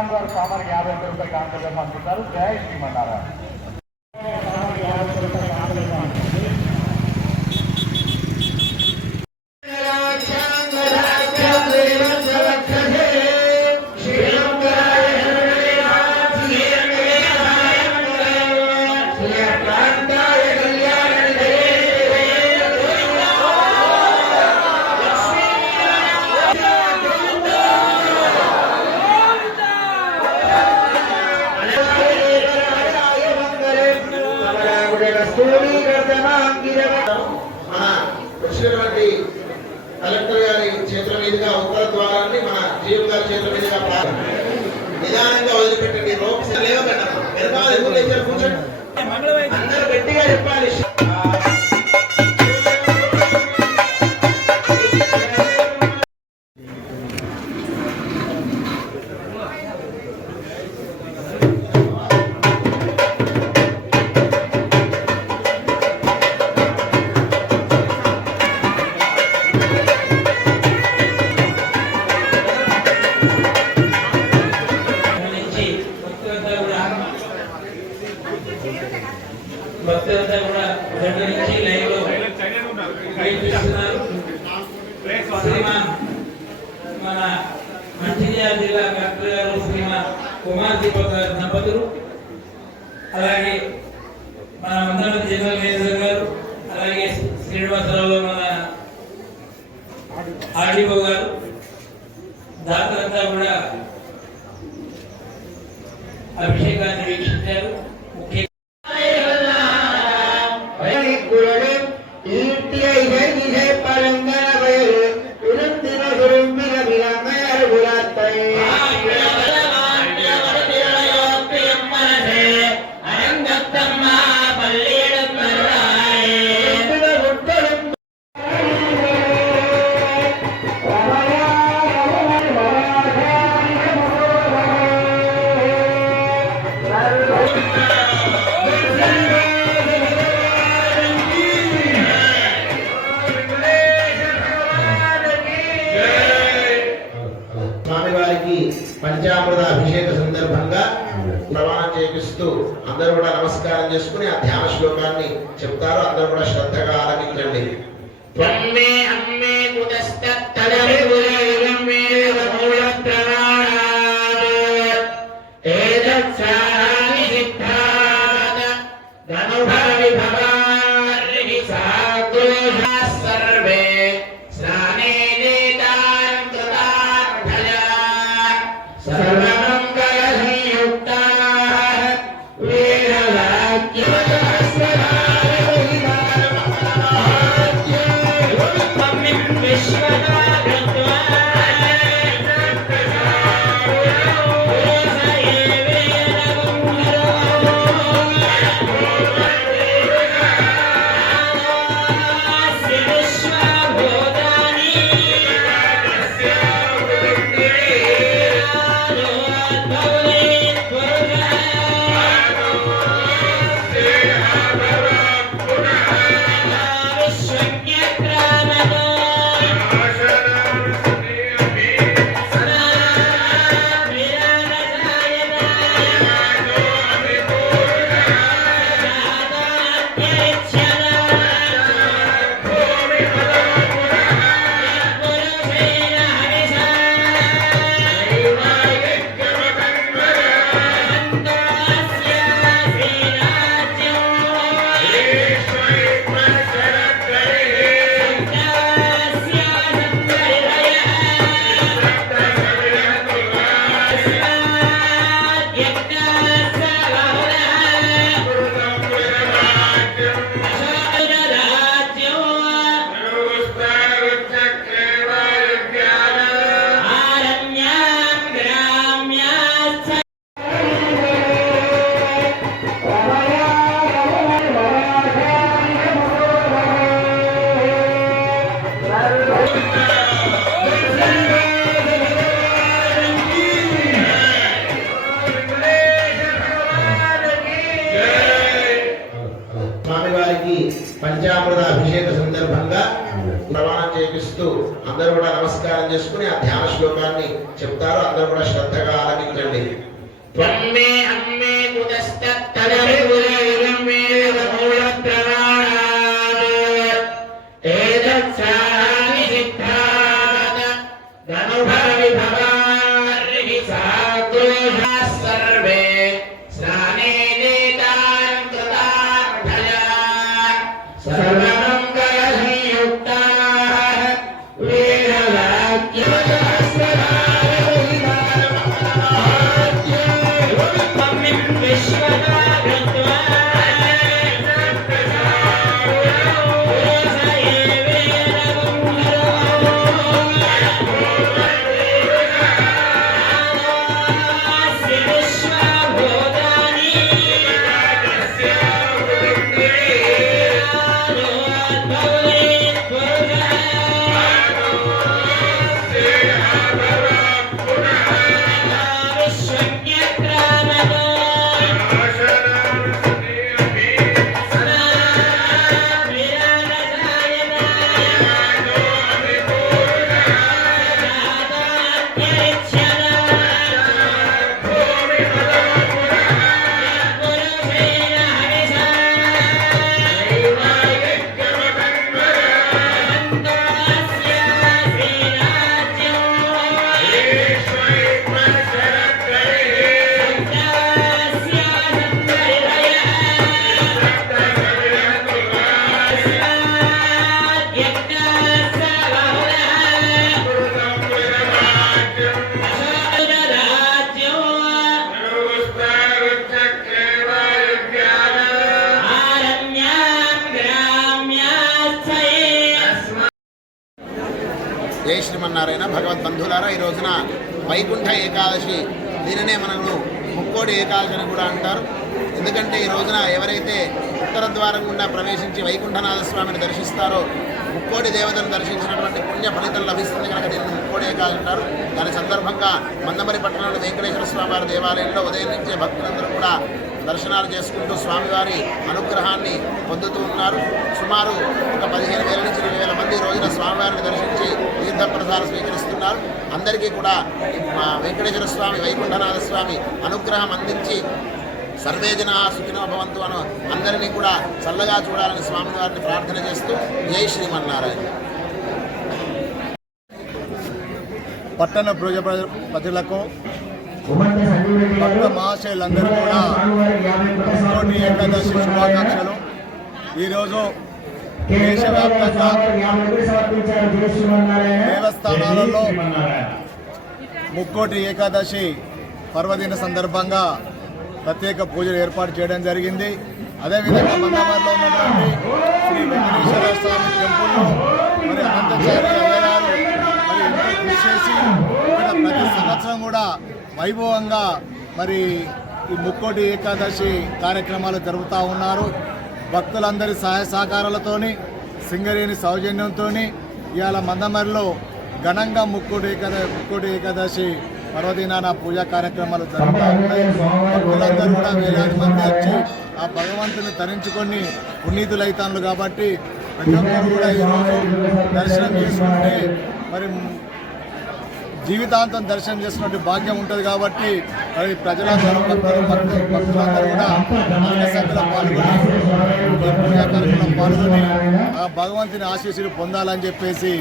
శ్రీరామ్ గారు కామన్ 50 రూపాయలు కానుకగా పంపుతారు. జై శ్రీమన్నారాయణ. వచ్చినటువంటి కలెక్టర్ గారి చేతుల మీదుగా ఉత్తర ద్వారాన్ని మన జీఎం గారి చేతుల మీదుగా నిదానంగా వదిలిపెట్టండి. లేవకండి కూర్చోండి, అందరూ గట్టిగా చెప్పాలి. భక్తులంతా కూడా రెండు నుంచి లైవ్ లో శ్రీమాన్ మన మంచిర్యాల జిల్లా కలెక్టర్ గారు శ్రీమాన్ కుమార్ దీపక్ గారు దంపతులు, అలాగే మన మండల జనరల్ మేనేజర్ గారు, అలాగే శ్రీనివాసరావు మన ఆర్డీఓ గారు, దాతలంతా కూడా అభిషేకాన్ని వీక్షించారు. ముఖ్య పంచామృత అభిషేక సందర్భంగా ప్రమాణం చేపిస్తూ అందరూ కూడా నమస్కారం చేసుకుని ఆ ధ్యాన శ్లోకాన్ని చెప్తారు. అందరూ కూడా శ్రద్ధగా ఆలకించండి. విశ్వ సందర్భంగా ప్రమాణం చేపిస్తూ అందరూ కూడా నమస్కారం చేసుకుని ఆ ధ్యాన శ్లోకాన్ని చెప్తారు. అందరూ కూడా శ్రద్ధగా ఆలకించండి. త్వమ్మే అమ్మే కుతస్తత్తదవిగుణైరమ్మే మూలప్రమాణాత్ ఏతత్సాని సిద్ధాత్ ధనుభవిభవార్హి సాగ్రోషాః సర్వే స్నానే నేతాన్ కృతార్థయా సర్వమంగళసంయుక్తాః జై శ్రీమన్నారాయణ. భగవద్బంధులారా, ఈ రోజున వైకుంఠ ఏకాదశి, దీనినే మనము ముక్కోడి ఏకాదశి అని కూడా అంటారు. ఎందుకంటే ఈ రోజున ఎవరైతే ఉత్తర ద్వారం గుండా ప్రవేశించి వైకుంఠనాథ స్వామిని దర్శిస్తారో ముక్కోడి దేవతను దర్శించినటువంటి పుణ్య ఫలితం లభిస్తుంది కనుక దీన్ని ముక్కోడి ఏకాదశి అంటారు. దాని సందర్భంగా మందమరి పట్టణంలో వెంకటేశ్వర స్వామి వారి దేవాలయంలో ఉదయం నుంచే భక్తులందరూ కూడా దర్శనాలు చేసుకుంటూ స్వామివారి అనుగ్రహాన్ని పొందుతూ ఉన్నారు. సుమారు ఒక 15,000 నుంచి 20,000 మంది ఈ రోజున స్వామివారిని దర్శించి తీర్థప్రసాదం స్వీకరిస్తున్నారు. అందరికీ కూడా వెంకటేశ్వర స్వామి వైకుంఠనాథ స్వామి అనుగ్రహం అందించి సర్వే జనా సుఖినో భవంతు అను అందరినీ కూడా చల్లగా చూడాలని స్వామివారిని ప్రార్థన చేస్తూ జై శ్రీమన్నారాయణ. పట్టణ ప్రజలకు భక్త మహాశయులందరూ కూడా ముక్కోటి ఏకాదశి శుభాకాంక్షలు. ఈరోజు దేశవ్యాప్తంగా దేవస్థానాలలో ముక్కోటి ఏకాదశి పర్వదిన సందర్భంగా ప్రత్యేక పూజలు ఏర్పాటు చేయడం జరిగింది. అదేవిధంగా మందమరిలో ఉన్నటువంటి శ్రీ వెంకటేశ్వర స్వామి టెంపుల్లో మరి అనంతచారి అయ్యగారు మరి ఎంతో కృషి చేసి ఇక్కడ ప్రతి సంవత్సరం కూడా వైభవంగా మరి ఈ ముక్కోటి ఏకాదశి కార్యక్రమాలు జరుపుతూ ఉన్నారు. భక్తులందరి సహాయ సహకారాలతోని సింగరేణి సౌజన్యంతో ఇవాళ మందమరిలో ఘనంగా ముక్కోటి ఏకాదశి పర్వదినాన పూజా కార్యక్రమాలు జరుగుతూ ఉన్నాయి. భక్తులందరూ కూడా వేలాది మంది వచ్చి ఆ భగవంతుని తరించుకొని పునీతులైతాను కాబట్టి ప్రతి ఒక్కరు కూడా ఈరోజు దర్శనం చేసుకుంటే మరి జీవితాంతం దర్శనం చేసినట్టు భాగ్యం ఉంటుంది కాబట్టి మరి ప్రజలందరూ భక్తులందరూ కూడా అధిక సంఖ్యలో పాల్గొని ఆ భగవంతుని ఆశీస్సులు పొందాలని చెప్పేసి